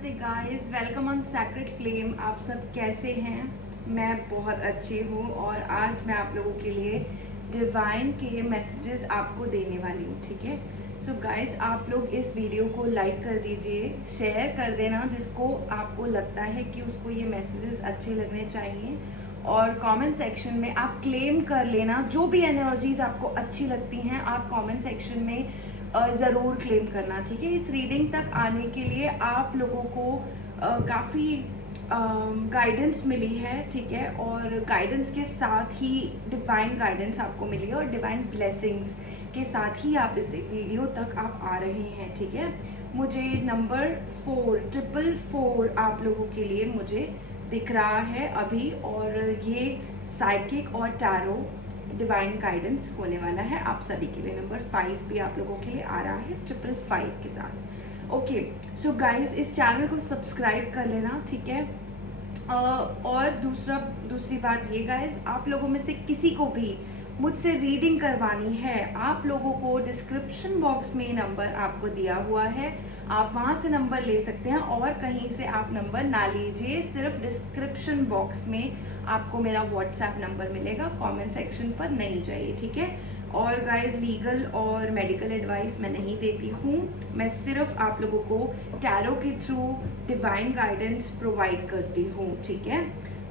नमस्ते guys, welcome on sacred flame. आप सब कैसे हैं? मैं बहुत अच्छी हूँ और आज मैं आप लोगों के लिए डिवाइन के मैसेजेस आपको देने वाली हूँ। ठीक है, सो गाइस आप लोग इस वीडियो को लाइक कर दीजिए, शेयर कर देना जिसको आपको लगता है कि उसको ये मैसेजेस अच्छे लगने चाहिए, और कमेंट सेक्शन में आप क्लेम कर लेना जो भी एनर्जीज आपको अच्छी लगती हैं। आप कमेंट सेक्शन में ज़रूर क्लेम करना। ठीक है, इस रीडिंग तक आने के लिए आप लोगों को काफ़ी गाइडेंस मिली है। ठीक है, और गाइडेंस के साथ ही डिवाइन गाइडेंस आपको मिली है और डिवाइन ब्लेसिंग्स के साथ ही आप इस वीडियो तक आप आ रहे हैं। ठीक है, मुझे नंबर 444 आप लोगों के लिए मुझे दिख रहा है अभी, और ये साइकिक और टैरो डिवाइन गाइडेंस होने वाला है आप सभी के लिए। नंबर 5 भी आप लोगों के लिए आ रहा है 555 के साथ। ओके, सो गाइस इस चैनल को सब्सक्राइब कर लेना। ठीक है, और दूसरी बात ये गाइस, आप लोगों में से किसी को भी मुझसे रीडिंग करवानी है, आप लोगों को डिस्क्रिप्शन बॉक्स में नंबर आपको दिया हुआ है, आप वहाँ से नंबर ले सकते हैं और कहीं से आप नंबर ना लीजिए। सिर्फ डिस्क्रिप्शन बॉक्स में आपको मेरा व्हाट्सएप नंबर मिलेगा, कमेंट सेक्शन पर नहीं जाइए। ठीक है, और गाइस लीगल और मेडिकल एडवाइस मैं नहीं देती हूँ, मैं सिर्फ आप लोगों को टैरो के थ्रू डिवाइन गाइडेंस प्रोवाइड करती हूँ। ठीक है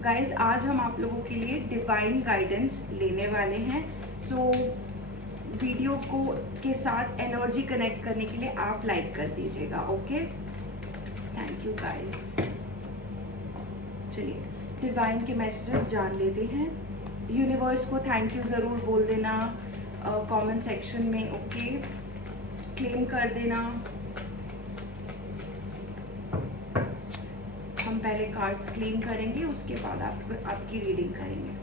गाइस, आज हम आप लोगों के लिए डिवाइन गाइडेंस लेने वाले हैं। सो वीडियो को के साथ एनर्जी कनेक्ट करने के लिए आप लाइक कर दीजिएगा। Okay, thank you guys. चलिए डिवाइन के मैसेजेस जान लेते हैं। यूनिवर्स को थैंक यू ज़रूर बोल देना कमेंट सेक्शन में। ओके, क्लेम कर देना। हम पहले कार्ड्स क्लेम करेंगे, उसके बाद आपकी रीडिंग करेंगे।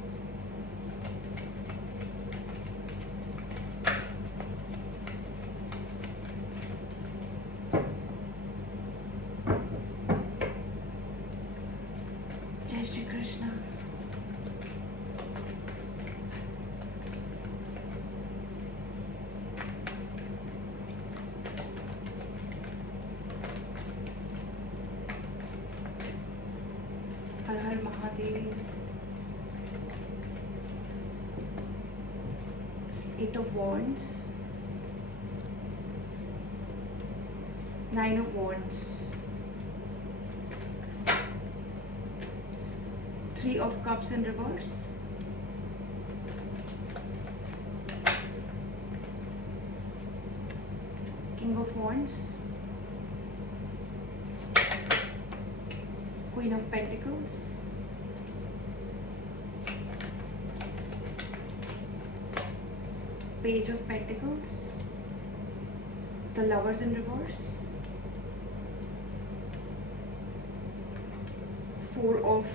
जय श्री कृष्ण। हर हर Mahadev. 8 of Wands, 9 of Wands, 3 of Cups in reverse, King of Wands, Queen of Pentacles, Page of Pentacles, the Lovers in reverse, 4 of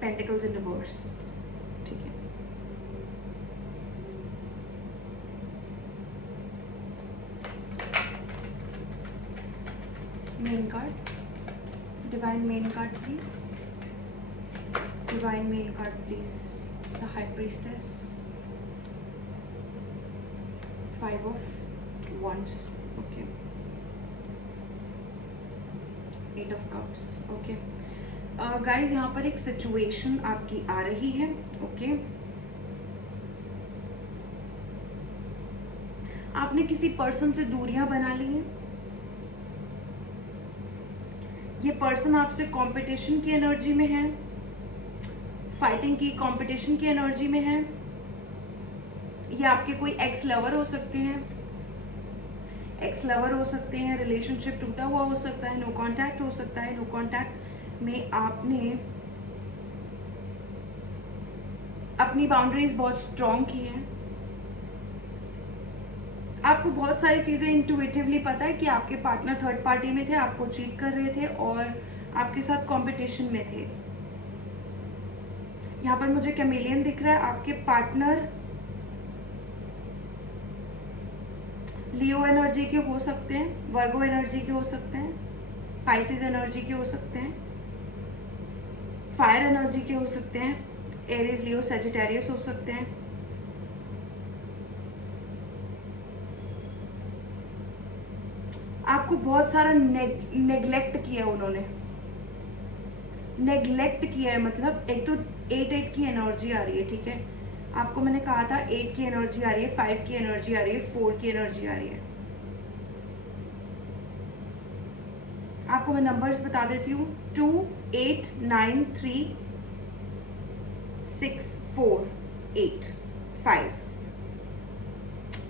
Pentacles in reverse। ठीक है, main card, divine main card please, divine main card please. The high priestess, 5 of Wands, okay, 8 of Cups। Okay guys, यहाँ पर एक situation आपकी आ रही है। Okay, आपने किसी पर्सन से दूरियां बना ली हैं। ये पर्सन आपसे कंपटीशन की एनर्जी में है, फाइटिंग की, कंपटीशन की एनर्जी में है। ये आपके कोई एक्स लवर हो सकते हैं, रिलेशनशिप टूटा हुआ हो सकता है, नो कांटेक्ट हो सकता है। नो कांटेक्ट में आपने अपनी बाउंड्रीज बहुत स्ट्रॉन्ग की हैं। आपको बहुत सारी चीजें इंट्यूटिवली पता है कि आपके पार्टनर थर्ड पार्टी में थे, आपको चीट कर रहे थे और आपके साथ कंपटीशन में थे। यहाँ पर मुझे कैमेलियन दिख रहा है। आपके पार्टनर लियो एनर्जी के हो सकते हैं, वर्गो एनर्जी के हो सकते हैं, पाइसिस एनर्जी के हो सकते हैं, फायर एनर्जी के हो सकते हैं, एरीज, लियो, सजिटेरियस हो सकते हैं। आपको बहुत सारा नेग्लेक्ट किया है उन्होंने, नेग्लेक्ट किया है। मतलब एक तो 8 की एनर्जी आ रही है, ठीक है, आपको मैंने कहा था 8 की एनर्जी आ रही है, 5 की एनर्जी आ रही है, 4 की एनर्जी आ रही है। आपको मैं नंबर्स बता देती हूँ, 2 8 9 3 6 4 8 5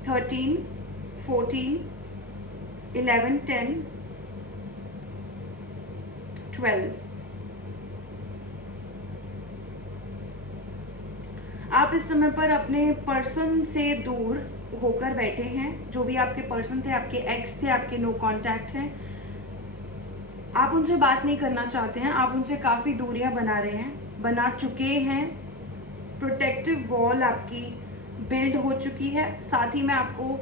13 14 11 10 12। आप इस समय पर अपने पर्सन से दूर होकर बैठे हैं। जो भी आपके पर्सन थे, आपके एक्स थे, आपके नो कांटेक्ट हैं, आप उनसे बात नहीं करना चाहते हैं, आप उनसे काफ़ी दूरियां बना रहे हैं, बना चुके हैं। प्रोटेक्टिव वॉल आपकी बिल्ड हो चुकी है। साथ ही में आपको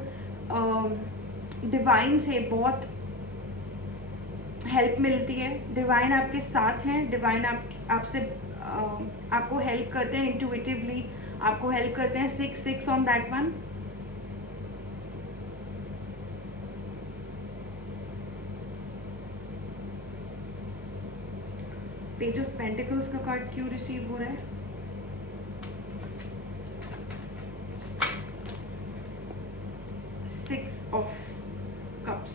डिवाइन से बहुत हेल्प मिलती है। डिवाइन आपके साथ हैं, डिवाइन आपसे आपको हेल्प करते हैं, इंट्यूटिवली आपको हेल्प करते हैं। 6 6 on that one. Page of pentacles का कार्ड क्यों रिसीव हो रहा है? Six of cups,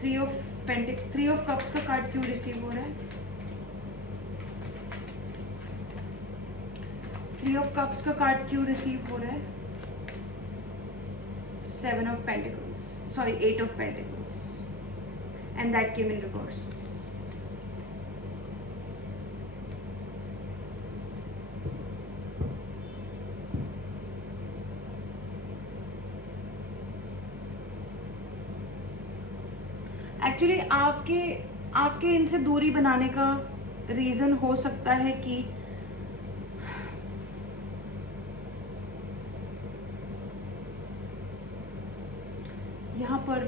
three of cups का कार्ड क्यों रिसीव हो रहा है? 3 ऑफ कप्स का कार्ड क्यों रिसीव हो रहा है? 7 of pentacles, sorry 8 of pentacles, and that came in reverse. Actually आपके इनसे दूरी बनाने का रीज़न हो सकता है कि यहाँ पर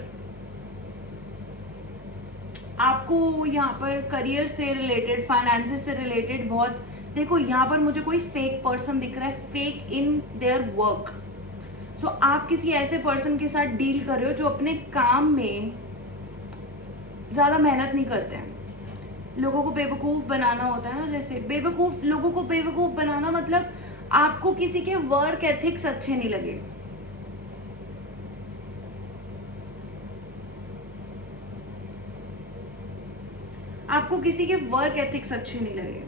आपको यहाँ पर करियर से रिलेटेड, फाइनेंसेस से रिलेटेड बहुत, देखो यहाँ पर मुझे कोई फेक पर्सन दिख रहा है, फेक इन देयर वर्क। सो आप किसी ऐसे पर्सन के साथ डील कर रहे हो जो अपने काम में ज़्यादा मेहनत नहीं करते हैं। लोगों को बेवकूफ़ बनाना होता है ना, जैसे लोगों को बेवकूफ़ बनाना मतलब आपको किसी के वर्क एथिक्स अच्छे नहीं लगे। आपको किसी के वर्क एथिक्स अच्छे नहीं लगे।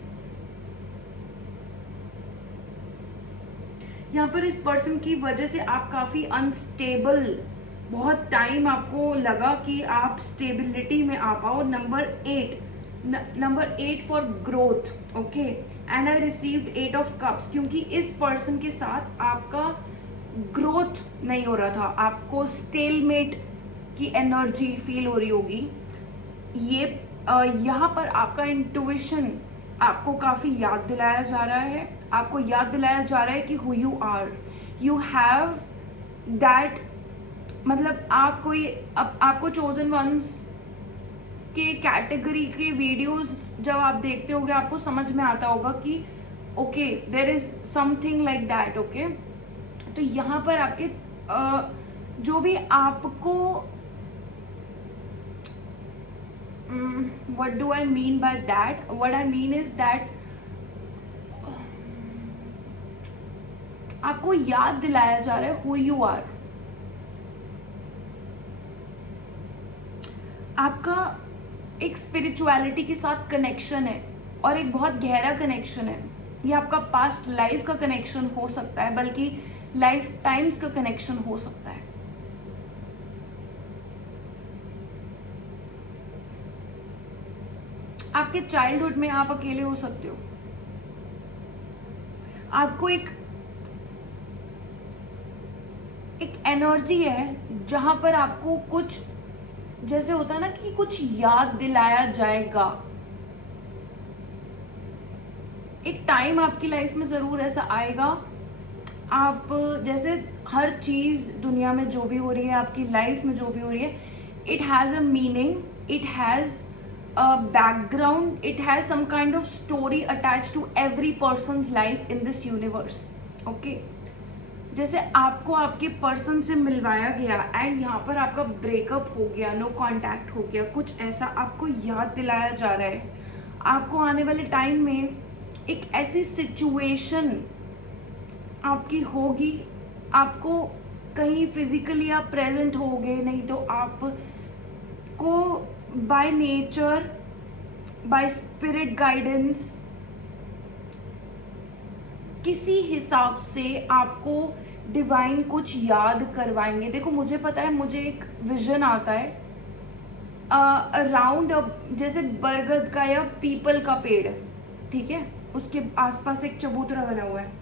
यहाँ पर इस पर्सन की वजह से आप काफ़ी अनस्टेबल, बहुत टाइम आपको लगा कि आप स्टेबिलिटी में आ पाओ। Number 8 for growth, okay, and I received 8 of cups, क्योंकि इस पर्सन के साथ आपका ग्रोथ नहीं हो रहा था, आपको स्टेलमेट की एनर्जी फील हो रही होगी। ये यहाँ पर आपका इंट्यूशन आपको काफ़ी याद दिलाया जा रहा है, आपको याद दिलाया जा रहा है कि who you are, you have that, मतलब आप कोई आपको चोजन वंस के कैटेगरी के वीडियोस जब आप देखते होगे आपको समझ में आता होगा कि okay there is something like that, okay. तो यहाँ पर आपके जो भी आपको what do I mean by that? What I mean is that आपको याद दिलाया जा रहा है who you are। आपका एक स्पिरिचुअलिटी के साथ कनेक्शन है और एक बहुत गहरा कनेक्शन है। ये आपका पास्ट लाइफ का कनेक्शन हो सकता है, बल्कि लाइफ टाइम्स का कनेक्शन हो सकता है। आपके चाइल्डहुड में आप अकेले हो सकते हो। आपको एक एनर्जी है जहां पर आपको कुछ, जैसे होता है ना कि कुछ याद दिलाया जाएगा। एक टाइम आपकी लाइफ में जरूर ऐसा आएगा, आप जैसे हर चीज दुनिया में जो भी हो रही है, आपकी लाइफ में जो भी हो रही है, it has a meaning, it has a background, it has some kind of story attached to every person's life in this universe, okay। जैसे आपको आपके पर्सन से मिलवाया गया एंड यहाँ पर आपका ब्रेकअप हो गया, नो कांटेक्ट हो गया, कुछ ऐसा आपको याद दिलाया जा रहा है। आपको आने वाले टाइम में एक ऐसी सिचुएशन आपकी होगी, आपको कहीं फिजिकली आप प्रेजेंट होगे, नहीं तो आपको by nature, by spirit guidance, किसी हिसाब से आपको डिवाइन कुछ याद करवाएंगे। देखो मुझे पता है, मुझे एक विजन आता है अराउंड जैसे बरगद का या पीपल का पेड़, ठीक है, उसके आसपास एक चबूतरा बना हुआ है,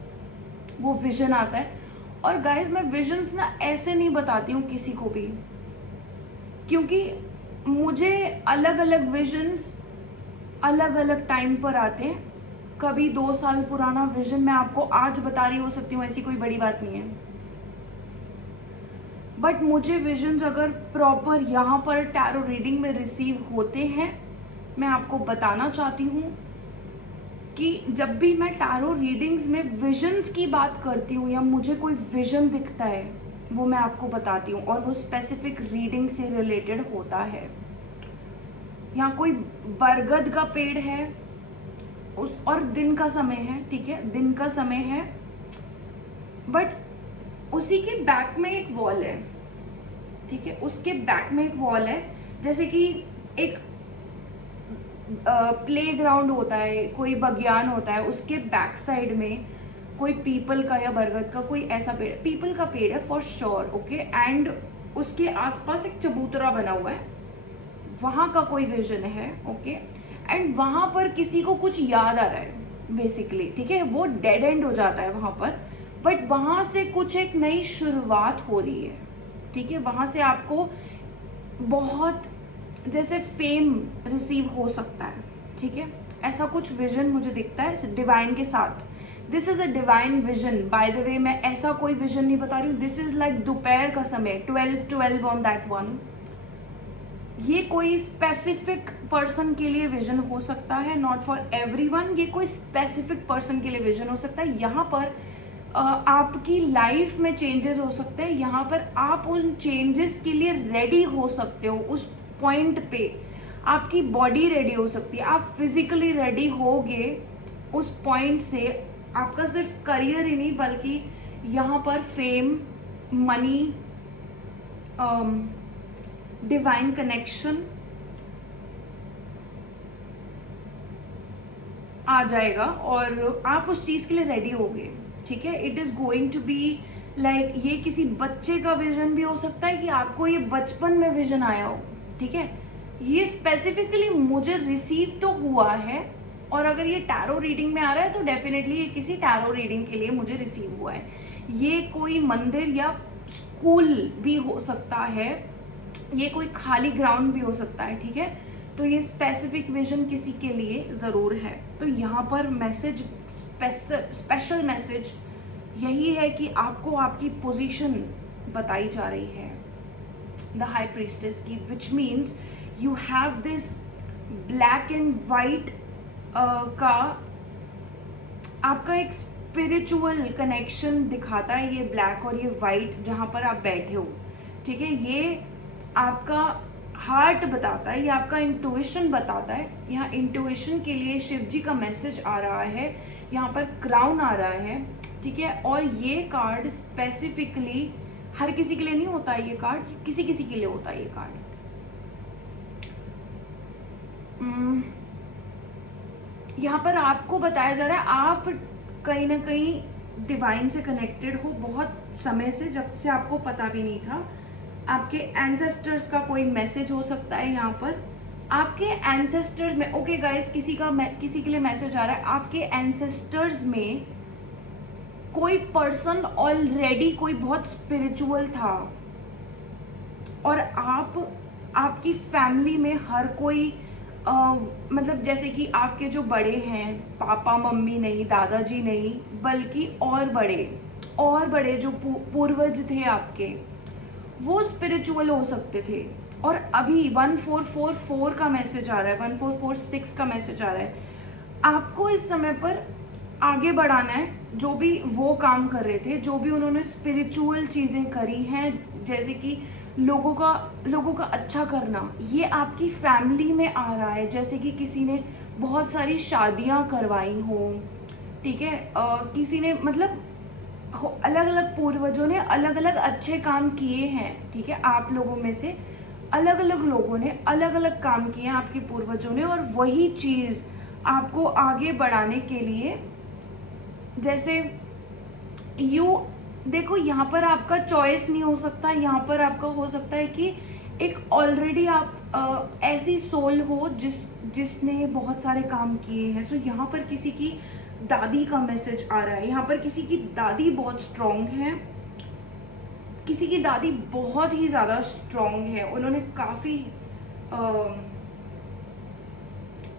वो विजन आता है। और गाइस मैं विजन्स ना ऐसे नहीं बताती हूँ किसी को भी, क्योंकि मुझे अलग अलग विजन्स अलग अलग टाइम पर आते हैं। कभी 2 साल पुराना विजन मैं आपको आज बता रही हो सकती हूँ, ऐसी कोई बड़ी बात नहीं है। बट मुझे विजन्स अगर प्रॉपर यहाँ पर टैरो रीडिंग में रिसीव होते हैं, मैं आपको बताना चाहती हूँ कि जब भी मैं टैरो रीडिंग्स में विजन्स की बात करती हूँ या मुझे कोई विजन दिखता है, वो मैं आपको बताती हूँ और वो स्पेसिफिक रीडिंग से रिलेटेड होता है। यहाँ कोई बरगद का पेड़ है उस और दिन का समय है, ठीक है, दिन का समय है, बट उसी के बैक में एक वॉल है, ठीक है, उसके बैक में एक वॉल है। जैसे कि एक प्लेग्राउंड होता है, कोई बगियान होता है, उसके बैक साइड में कोई पीपल का या बरगद का कोई ऐसा पेड़, पीपल का पेड़ है फॉर श्योर, ओके, एंड उसके आसपास एक चबूतरा बना हुआ है, वहाँ का कोई विजन है, ओके, एंड वहाँ पर किसी को कुछ याद आ रहा है बेसिकली, ठीक है, वो डेड एंड हो जाता है वहाँ पर, बट वहाँ से कुछ एक नई शुरुआत हो रही है, ठीक है, वहाँ से आपको बहुत जैसे फेम रिसीव हो सकता है, ठीक है, ऐसा कुछ विजन मुझे दिखता है डिवाइन के साथ। This is a divine vision, by the way मैं ऐसा कोई विजन नहीं बता रही हूँ, दिस इज लाइक दोपहर का समय, 12 ऑन दैट वन। ये कोई स्पेसिफिक पर्सन के लिए विजन हो सकता है, नॉट फॉर एवरीवन, ये कोई स्पेसिफिक पर्सन के लिए विजन हो सकता है। यहाँ पर आपकी लाइफ में चेंजेस हो सकते हैं, यहाँ पर आप उन चेंजेस के लिए रेडी हो सकते हो। उस पॉइंट पे आपकी बॉडी रेडी हो सकती है, आप फिजिकली रेडी होगे उस पॉइंट से। आपका सिर्फ करियर ही नहीं, बल्कि यहाँ पर फेम, मनी, डिवाइन कनेक्शन आ जाएगा और आप उस चीज़ के लिए रेडी होगे, ठीक है। It is going to be like, ये किसी बच्चे का विजन भी हो सकता है कि आपको ये बचपन में विजन आया हो, ठीक है। ये स्पेसिफिकली मुझे रिसीव तो हुआ है, और अगर ये टैरो रीडिंग में आ रहा है तो डेफिनेटली ये किसी टैरो रीडिंग के लिए मुझे रिसीव हुआ है। ये कोई मंदिर या स्कूल भी हो सकता है, ये कोई खाली ग्राउंड भी हो सकता है, ठीक है। तो ये स्पेसिफिक विजन किसी के लिए ज़रूर है। तो यहाँ पर मैसेज, स्पेशल मैसेज यही है कि आपको आपकी पोजीशन बताई जा रही है द हाई प्रीस्टेस की, which means you have this black and white का आपका एक स्पिरिचुअल कनेक्शन दिखाता है, ये ब्लैक और ये वाइट जहाँ पर आप बैठे हो, ठीक है। ये आपका हार्ट बताता है, ये आपका इंट्यूशन बताता है। यहाँ इंट्यूशन के लिए शिव जी का मैसेज आ रहा है, यहाँ पर क्राउन आ रहा है, ठीक है। और ये कार्ड स्पेसिफिकली हर किसी के लिए नहीं होता है, ये कार्ड किसी किसी के लिए होता है ये कार्ड। यहाँ पर आपको बताया जा रहा है आप कहीं ना कहीं डिवाइन से कनेक्टेड हो बहुत समय से, जब से आपको पता भी नहीं था। आपके एंसेस्टर्स का कोई मैसेज हो सकता है यहाँ पर, आपके एंसेस्टर्स में, ओके गाइस, किसी के लिए मैसेज आ रहा है, आपके एंसेस्टर्स में कोई पर्सन ऑलरेडी कोई बहुत स्पिरिचुअल था, और आपकी फैमिली में हर कोई मतलब जैसे कि आपके जो बड़े हैं, पापा मम्मी नहीं, दादाजी नहीं, बल्कि और बड़े जो पूर्वज थे आपके, वो स्पिरिचुअल हो सकते थे। और अभी 1444 का मैसेज आ रहा है, 1446 का मैसेज आ रहा है। आपको इस समय पर आगे बढ़ाना है, जो भी वो काम कर रहे थे, जो भी उन्होंने स्पिरिचुअल चीज़ें करी हैं, जैसे कि लोगों का अच्छा करना, ये आपकी फैमिली में आ रहा है। जैसे कि किसी ने बहुत सारी शादियां करवाई हों, ठीक है, किसी ने मतलब अलग अलग पूर्वजों ने अलग अलग अच्छे काम किए हैं, ठीक है, आप लोगों में से अलग अलग लोगों ने अलग अलग काम किए हैं आपके पूर्वजों ने, और वही चीज़ आपको आगे बढ़ाने के लिए, जैसे यू देखो, यहाँ पर आपका चॉइस नहीं हो सकता, यहाँ पर आपका हो सकता है कि एक ऑलरेडी आप ऐसी सोल हो जिसने बहुत सारे काम किए हैं। सो यहाँ पर किसी की दादी का मैसेज आ रहा है, यहाँ पर किसी की दादी बहुत स्ट्रॉन्ग है, किसी की दादी बहुत ही ज़्यादा स्ट्रॉन्ग है, उन्होंने काफ़ी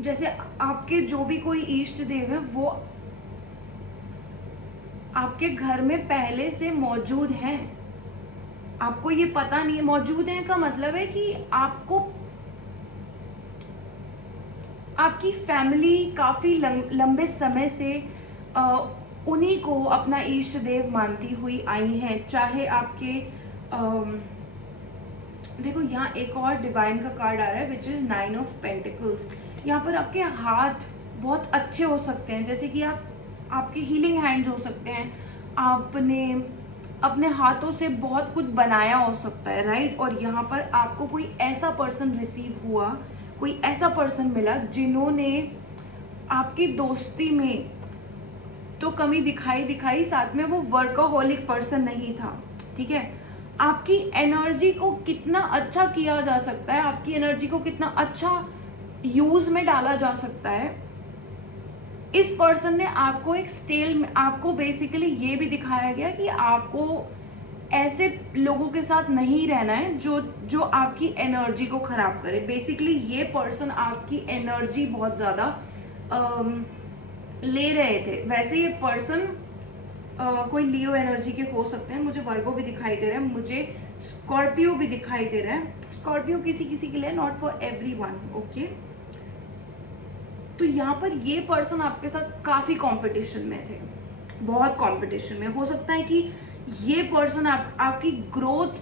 जैसे आपके जो भी कोई इष्ट देव है वो आपके घर में पहले से मौजूद हैं, आपको ये पता नहीं है। मौजूद है का मतलब है कि आपको आपकी फैमिली काफ़ी लंबे समय से उन्हीं को अपना इष्ट देव मानती हुई आई हैं। चाहे आपके देखो यहाँ एक और डिवाइन का कार्ड आ रहा है विच इज़ 9 ऑफ पेंटिकल्स। यहाँ पर आपके हाथ बहुत अच्छे हो सकते हैं, जैसे कि आपके हीलिंग हैंड्स हो सकते हैं, आपने अपने हाथों से बहुत कुछ बनाया हो सकता है, राइट। और यहाँ पर आपको कोई ऐसा पर्सन रिसीव हुआ, कोई ऐसा पर्सन मिला जिन्होंने आपकी दोस्ती में तो कमी दिखाई, साथ में वो वर्कaholic पर्सन नहीं था, ठीक है। आपकी एनर्जी को कितना अच्छा किया जा सकता है, आपकी एनर्जी को कितना अच्छा यूज में डाला जा सकता है, इस पर्सन ने आपको एक स्टेल में, आपको बेसिकली ये भी दिखाया गया कि आपको ऐसे लोगों के साथ नहीं रहना है जो आपकी एनर्जी को खराब करे। बेसिकली ये पर्सन आपकी एनर्जी बहुत ज़्यादा ले रहे थे। वैसे ये पर्सन कोई लियो एनर्जी के हो सकते हैं, मुझे वर्गो भी दिखाई दे रहा है, मुझे स्कॉर्पियो भी दिखाई दे रहा है। स्कॉर्पियो किसी किसी के लिए, नॉट फॉर एवरीवन, ओके। तो यहाँ पर ये पर्सन आपके साथ काफ़ी कंपटीशन में थे, बहुत कंपटीशन में। हो सकता है कि ये पर्सन आपकी ग्रोथ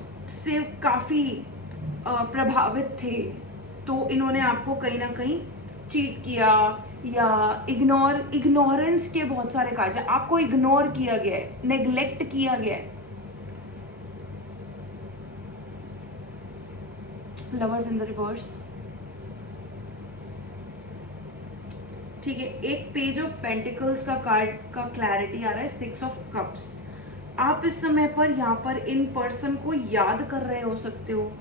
से काफ़ी प्रभावित थे, तो इन्होंने आपको कहीं ना कहीं चीट किया या इग्नोरेंस के बहुत सारे कार्ड, आपको इग्नोर किया गया है, नेग्लेक्ट किया गया है। लवर्स इन द रिवर्स, ठीक है। एक पेज ऑफ पेंटिकल्स का कार्ड का क्लैरिटी आ रहा है, 6 ऑफ कप्स। आप इस समय पर यहाँ पर इन पर्सन को याद कर रहे हो सकते हो,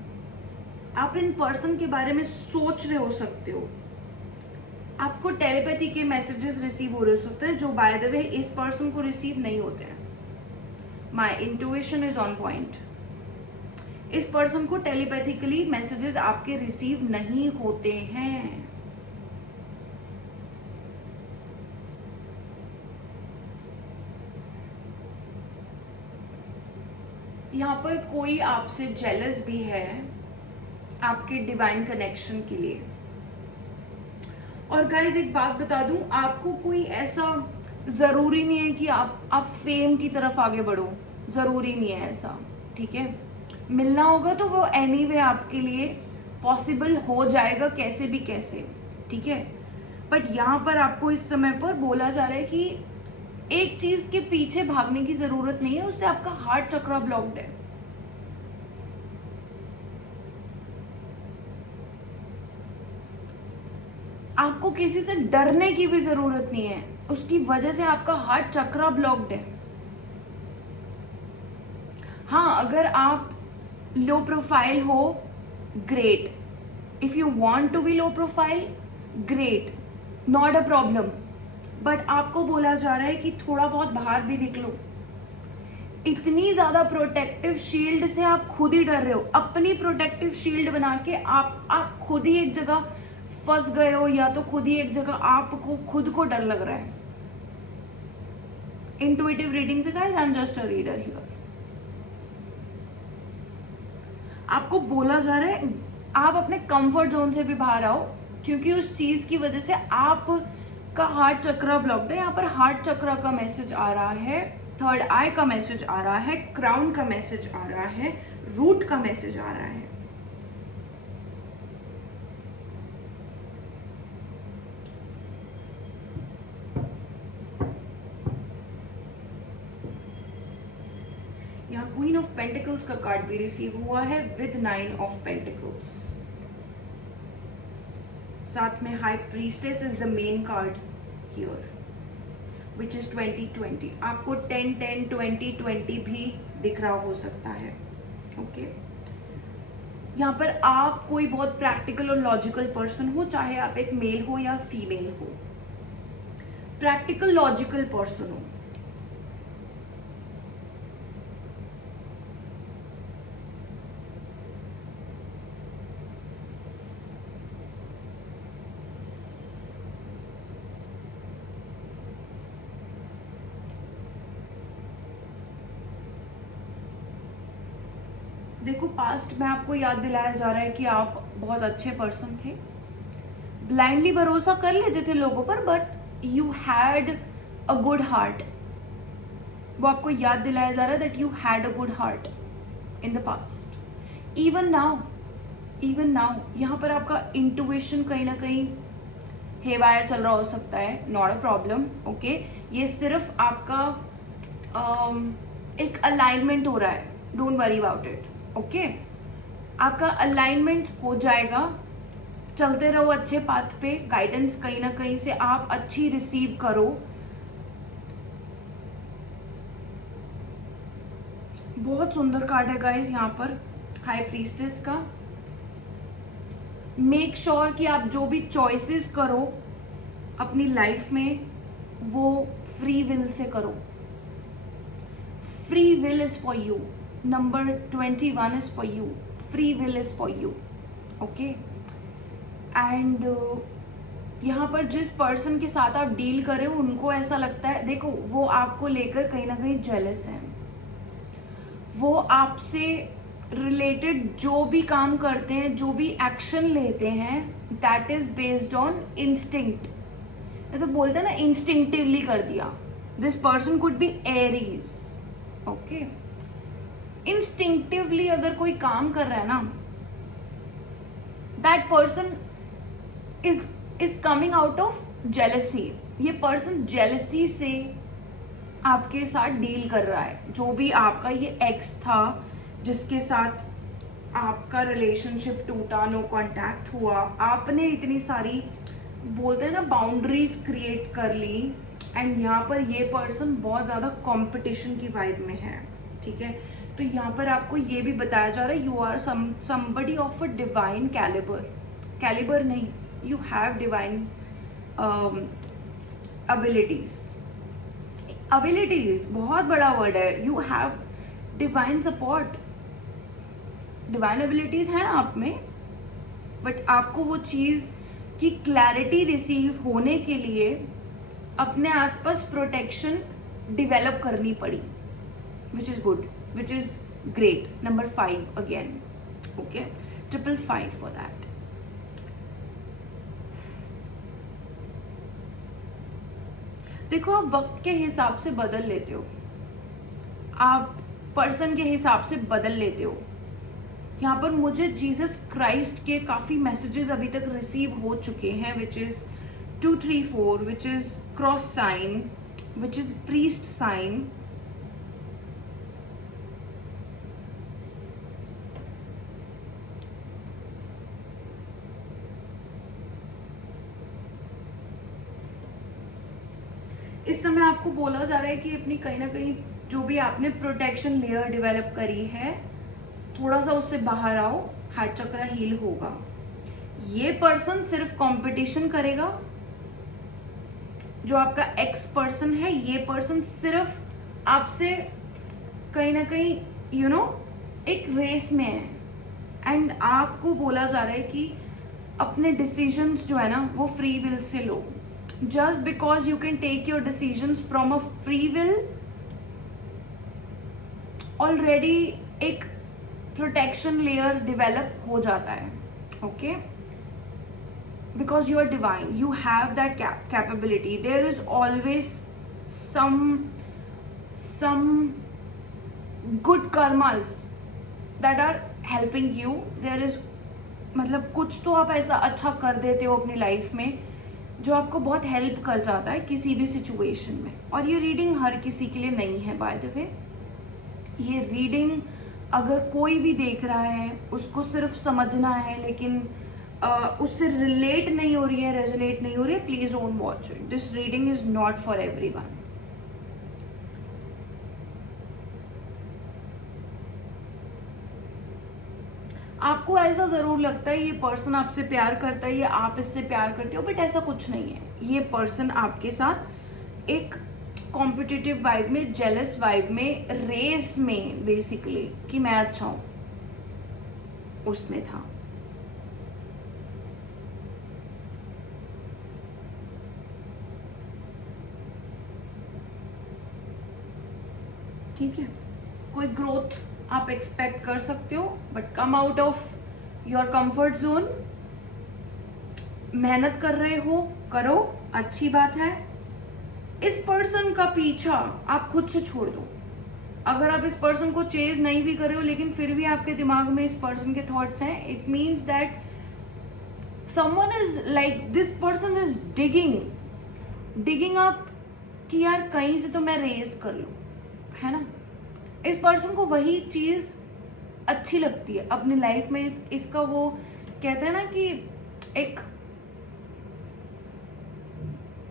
आप इन पर्सन के बारे में सोच रहे हो सकते हो, आपको टेलीपैथी के मैसेजेस रिसीव हो रहे हो सकते हैं, जो बाय द वे इस पर्सन को रिसीव नहीं होते हैं। My intuition is on point. इस पर्सन को टेलीपैथिकली मैसेजेस आपके रिसीव नहीं होते हैं। यहाँ पर कोई आपसे जेलस भी है आपके डिवाइन कनेक्शन के लिए। और गाइज एक बात बता दूं, आपको कोई ऐसा ज़रूरी नहीं है कि आप फेम की तरफ आगे बढ़ो, ज़रूरी नहीं है ऐसा, ठीक है। मिलना होगा तो वो एनीवे आपके लिए पॉसिबल हो जाएगा, कैसे भी कैसे, ठीक है। बट यहाँ पर आपको इस समय पर बोला जा रहा है कि एक चीज के पीछे भागने की जरूरत नहीं है, उससे आपका हार्ट चक्र ब्लॉक्ड है। आपको किसी से डरने की भी जरूरत नहीं है, उसकी वजह से आपका हार्ट चक्र ब्लॉक्ड है। हाँ, अगर आप लो प्रोफाइल हो, great. If you want to be low profile, great, not a problem. But आपको बोला जा रहा है कि थोड़ा बहुत बाहर भी निकलो। इतनी ज्यादा प्रोटेक्टिव शील्ड से आप खुद ही डर रहे हो, अपनी प्रोटेक्टिव शील्ड बना के आप खुद ही एक जगह फंस गए हो, या तो खुद ही एक जगह आपको खुद को डर लग रहा है। इंट्यूटिव रीडिंग से guys, I am just a reader here. आपको बोला जा रहा है आप अपने कंफर्ट जोन से भी बाहर आओ, क्योंकि उस चीज की वजह से आप का हार्ट चक्रा ब्लॉक्ड है। यहाँ पर हार्ट चक्रा का मैसेज आ रहा है, थर्ड आई का मैसेज आ रहा है, क्राउन का मैसेज आ रहा है, रूट का मैसेज आ रहा है। यहाँ क्वीन ऑफ पेंटिकल्स का कार्ड भी रिसीव हुआ है विद 9 ऑफ पेंटिकल्स। साथ में high priestess is the main card here which is 2020। आपको 10 10 20 20 भी दिख रहा हो सकता है। ओके, यहाँ पर आप कोई बहुत प्रैक्टिकल और लॉजिकल पर्सन हो, चाहे आप एक मेल हो या फीमेल हो, प्रैक्टिकल लॉजिकल पर्सन हो। देखो, पास्ट में आपको याद दिलाया जा रहा है कि आप बहुत अच्छे पर्सन थे, ब्लाइंडली भरोसा कर लेते थे लोगों पर, but you had a good heart. वो आपको याद दिलाया जा रहा है that you had a good heart in the past. Even now यहाँ पर आपका इंट्यूशन कहीं ना कहीं हेवायर चल रहा हो सकता है, नॉट अ प्रॉब्लम। ओके, ये सिर्फ आपका एक अलाइनमेंट हो रहा है, don't worry about it. Okay, आपका अलाइनमेंट हो जाएगा, चलते रहो अच्छे पाथ पे, गाइडेंस कहीं ना कहीं से आप अच्छी रिसीव करो। बहुत सुंदर कार्ड है गाइस यहाँ पर हाई प्रीस्टेस का। मेक श्योर कि आप जो भी चॉइसेस करो अपनी लाइफ में वो फ्री विल से करो। Free will is for you, number 21 is for you, free will is for you. Okay, and यहाँ पर जिस पर्सन के साथ आप डील करें उनको ऐसा लगता है, देखो वो आपको लेकर कहीं ना कहीं जेलस है। वो आपसे रिलेटेड जो भी काम करते हैं, जो भी एक्शन लेते हैं, that is based on instinct. ऐसा बोलते हैं ना, इंस्टिंक्टिवली कर दिया। This person could be Aries. Okay, instinctively अगर कोई काम कर रहा है ना, that person is coming out of jealousy. ये पर्सन जेलसी से आपके साथ डील कर रहा है। जो भी आपका ये एक्स था जिसके साथ आपका रिलेशनशिप टूटा, नो कांटेक्ट हुआ, आपने इतनी सारी बोलते हैं ना बाउंड्रीज क्रिएट कर ली, एंड यहाँ पर ये पर्सन बहुत ज़्यादा कंपटीशन की वाइब में है। ठीक है, तो यहाँ पर आपको ये भी बताया जा रहा है you are somebody of a divine calibre नहीं, यू हैव डिवाइन एबिलिटीज बहुत बड़ा वर्ड है। You have divine support, divine abilities हैं आप में, बट आपको वो चीज़ की क्लैरिटी रिसीव होने के लिए अपने आसपास प्रोटेक्शन डेवलप करनी पड़ी, which is good, which is great. Number 5 again. Okay, 555 for that. देखो, आप वक्त के हिसाब से बदल लेते हो, आप पर्सन के हिसाब से बदल लेते हो। यहाँ पर मुझे जीसस क्राइस्ट के काफ़ी मैसेजेस अभी तक रिसीव हो चुके हैं, which is 234, which is cross sign, which is priest sign, इस समय आपको बोला जा रहा है कि अपनी कहीं ना कहीं जो भी आपने प्रोटेक्शन लेयर डेवलप करी है, थोड़ा सा उससे बाहर आओ, हार्ट चक्र हील होगा। ये पर्सन सिर्फ कंपटीशन करेगा, जो आपका एक्स पर्सन है, ये पर्सन सिर्फ आपसे कहीं ना कहीं एक रेस में है, एंड आपको बोला जा रहा है कि अपने डिसीजंस जो है ना वो free will say low. Just because you can take your decisions from a free will, already एक प्रोटेक्शन लेयर डेवलप हो जाता है। Okay, because you are divine, you have that capability. There is always some good karmas that are helping you. There is मतलब कुछ तो आप ऐसा अच्छा कर देते हो अपनी लाइफ में जो आपको बहुत हेल्प कर जाता है किसी भी सिचुएशन में. और ये रीडिंग हर किसी के लिए नहीं है बाय द वे. ये रीडिंग अगर कोई भी देख रहा है उसको सिर्फ समझना है, लेकिन उससे रिलेट नहीं हो रही है, रेजोनेट नहीं हो रही है, please don't watch it. This reading is not for everyone. आपको ऐसा ज़रूर लगता है ये पर्सन आपसे प्यार करता है या आप इससे प्यार करते हो, बट ऐसा कुछ नहीं है. ये पर्सन आपके साथ एक कॉम्पिटिटिव वाइब में, जेलस वाइब में, रेस में बेसिकली कि मैं अच्छा हूं, उसमें था. ठीक है, कोई ग्रोथ आप एक्सपेक्ट कर सकते हो, but come out of your comfort zone. मेहनत कर रहे हो, करो, अच्छी बात है. इस पर्सन का पीछा आप खुद से छोड़ दो. अगर आप इस पर्सन को चेज नहीं भी कर रहे हो लेकिन फिर भी आपके दिमाग में इस पर्सन के थॉट्स हैं, it means that someone is like, this person is digging up कि यार कहीं से तो मैं रेस कर लूं, है ना. इस पर्सन को वही चीज अच्छी लगती है अपनी लाइफ में. इसका वो कहते हैं ना कि एक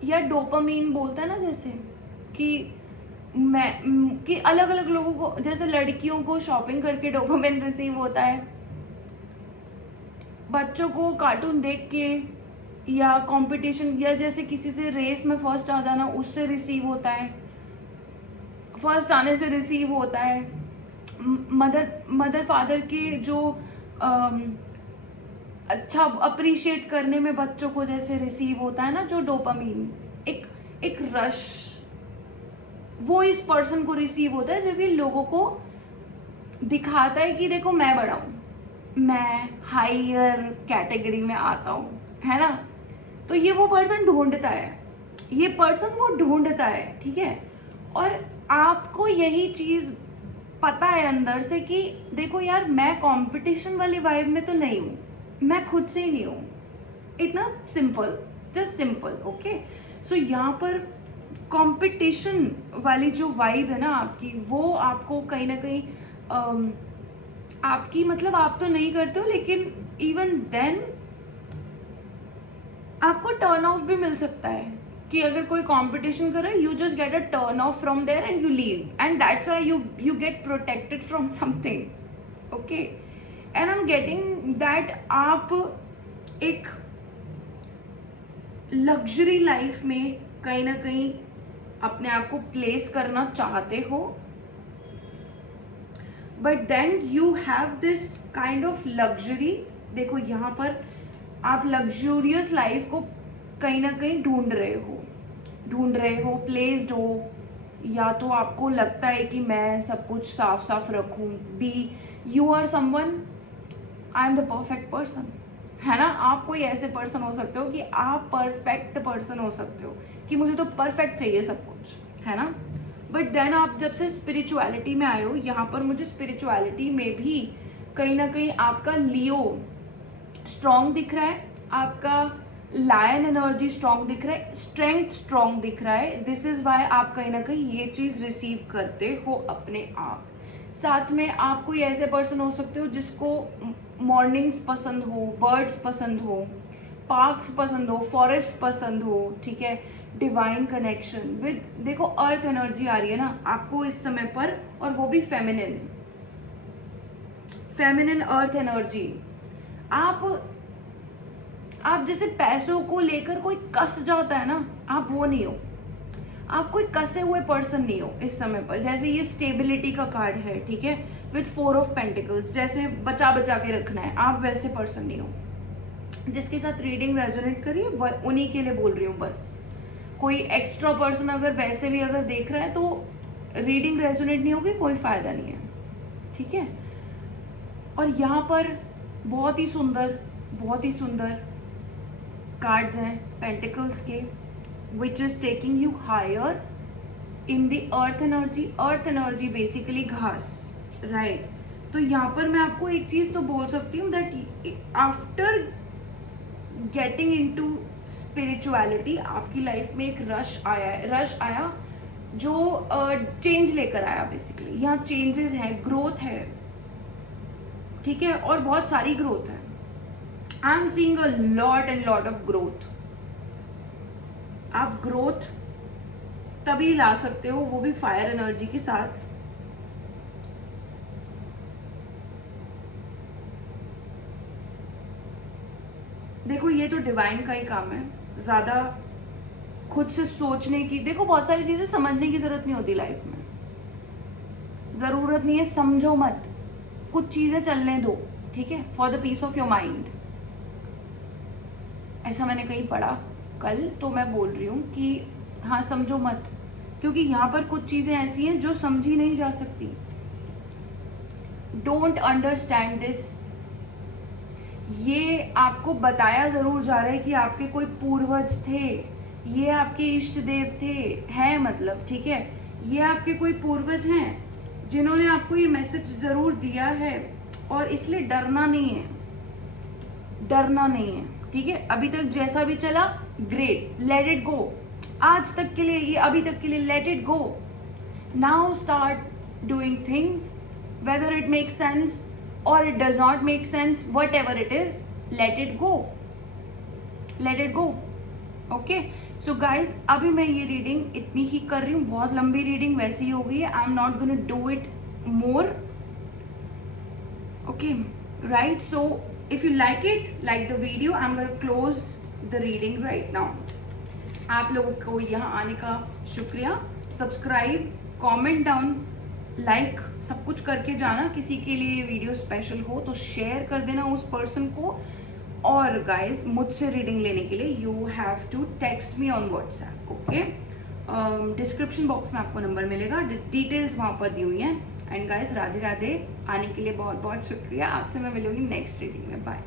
या डोपामीन बोलता है ना, जैसे कि अलग अलग लोगों को, जैसे लड़कियों को शॉपिंग करके डोपामीन रिसीव होता है, बच्चों को कार्टून देख के या कंपटीशन या जैसे किसी से रेस में फर्स्ट आ जाना उससे रिसीव होता है, फर्स्ट आने से रिसीव होता है. मदर फादर के जो अच्छा अप्रिशिएट करने में बच्चों को जैसे रिसीव होता है ना, जो डोपामीन, एक रश, वो इस पर्सन को रिसीव होता है जब ये लोगों को दिखाता है कि देखो मैं बड़ा हूँ, मैं हायर कैटेगरी में आता हूँ, है ना. तो ये वो पर्सन ढूंढता है, ये पर्सन वो ढूंढता है. ठीक है, और आपको यही चीज पता है अंदर से कि देखो यार मैं कंपटीशन वाली वाइब में तो नहीं हूँ, मैं खुद से ही नहीं हूँ. इतना सिंपल, जस्ट सिंपल. ओके, सो यहाँ पर कंपटीशन वाली जो वाइब है ना आपकी, वो आपको कहीं ना कहीं आपकी, मतलब आप तो नहीं करते हो लेकिन इवन देन आपको टर्न ऑफ भी मिल सकता है कि अगर कोई कंपटीशन कर रहा है, you just get a turn off from there and you leave, and that's why you get protected from something. Okay, and I am getting that आप एक लग्जरी लाइफ में कहीं ना कहीं अपने आप को प्लेस करना चाहते हो, but then you have this kind of luxury. देखो यहाँ पर आप लग्जूरियस लाइफ को कहीं ना कहीं ढूंढ रहे हो, प्लेस्ड हो, या तो आपको लगता है कि मैं सब कुछ साफ साफ रखूं, be you are someone, I am the perfect person, है ना. आप कोई ऐसे पर्सन हो सकते हो कि आप परफेक्ट पर्सन हो सकते हो कि मुझे तो परफेक्ट चाहिए सब कुछ, है ना. बट देन आप जब से स्पिरिचुअलिटी में आए हो, यहाँ पर मुझे स्पिरिचुअलिटी में भी कहीं ना कहीं आपका लियो स्ट्रॉन्ग दिख रहा है, आपका लायन एनर्जी स्ट्रॉन्ग दिख रहा है, स्ट्रेंथ स्ट्रॉन्ग दिख रहा है. दिस इज वाई आप कहीं ना कहीं ये चीज़ रिसीव करते हो अपने आप. साथ में आप कोई ऐसे पर्सन हो सकते हो जिसको मॉर्निंग्स पसंद हो, बर्ड्स पसंद हो, पार्क्स पसंद हो, फॉरेस्ट पसंद हो. ठीक है, डिवाइन कनेक्शन विद, देखो अर्थ एनर्जी आ रही है ना आपको इस समय पर, और वो भी फेमिनिन अर्थ एनर्जी. आप जैसे पैसों को लेकर कोई कस जाता है ना, आप वो नहीं हो. आप कोई कसे हुए पर्सन नहीं हो इस समय पर. जैसे ये स्टेबिलिटी का कार्ड है, ठीक है, विद 4 ऑफ पेंटिकल्स, जैसे बचा के रखना है, आप वैसे पर्सन नहीं हो. जिसके साथ रीडिंग रेजोनेट करिए उन्हीं के लिए बोल रही हूँ बस. कोई एक्स्ट्रा पर्सन अगर वैसे भी अगर देख रहा है तो रीडिंग रेजोनेट नहीं होगी, कोई फायदा नहीं है. ठीक है, और यहाँ पर बहुत ही सुंदर कार्ड्स हैं पेंटिकल्स के, which is taking you higher in the earth energy. Earth energy basically घास, राइट. तो यहाँ पर मैं आपको एक चीज़ तो बोल सकती हूँ that after getting into spirituality आपकी लाइफ में एक रश आया जो चेंज लेकर आया. बेसिकली यहाँ चेंजेस हैं, ग्रोथ है, ठीक है, और बहुत सारी ग्रोथ है. I am seeing a lot and lot of growth. आप ग्रोथ तभी ला सकते हो, वो भी फायर एनर्जी के साथ. देखो ये तो डिवाइन का ही काम है, ज्यादा खुद से सोचने की. देखो बहुत सारी चीजें समझने की जरूरत नहीं होती लाइफ में, जरूरत नहीं है, समझो मत, कुछ चीजें चलने दो, ठीक है, for the peace of your mind. ऐसा मैंने कहीं पढ़ा कल, तो मैं बोल रही हूँ कि हाँ समझो मत, क्योंकि यहाँ पर कुछ चीजें ऐसी हैं जो समझी नहीं जा सकती. Don't understand this. ये आपको बताया जरूर जा रहा है कि आपके कोई पूर्वज थे, ये आपके इष्ट देव थे, हैं मतलब, ठीक है, ये आपके कोई पूर्वज हैं जिन्होंने आपको ये मैसेज जरूर दिया है. और इसलिए डरना नहीं है, डरना नहीं है, ठीक है. अभी तक जैसा भी चला ग्रेट, लेट इट गो. आज तक के लिए, ये अभी तक के लिए let it go. Now start doing things, whether it makes sense or it does not make sense, whatever it is, let it go, let it go. Okay, so guys, अभी मैं ये रीडिंग इतनी ही कर रही हूँ, बहुत लंबी रीडिंग वैसे ही हो गई है. I am not gonna do it more. Okay, right, so if you like it, like the video, I'm going to close the reading right now. आप लोगों को यहाँ आने का शुक्रिया. सब्सक्राइब, कमेंट डाउन, लाइक, सब कुछ करके जाना. किसी के लिए ये वीडियो स्पेशल हो तो शेयर कर देना उस पर्सन को. और गाइस, मुझसे रीडिंग लेने के लिए you have to text me on WhatsApp. Okay, description box में आपको नंबर मिलेगा, डिटेल्स वहाँ पर दी हुई हैं. And guys, Radhe Radhe. आने के लिए बहुत बहुत शुक्रिया. आपसे मैं मिलूंगी नेक्स्ट रीडिंग में. बाय.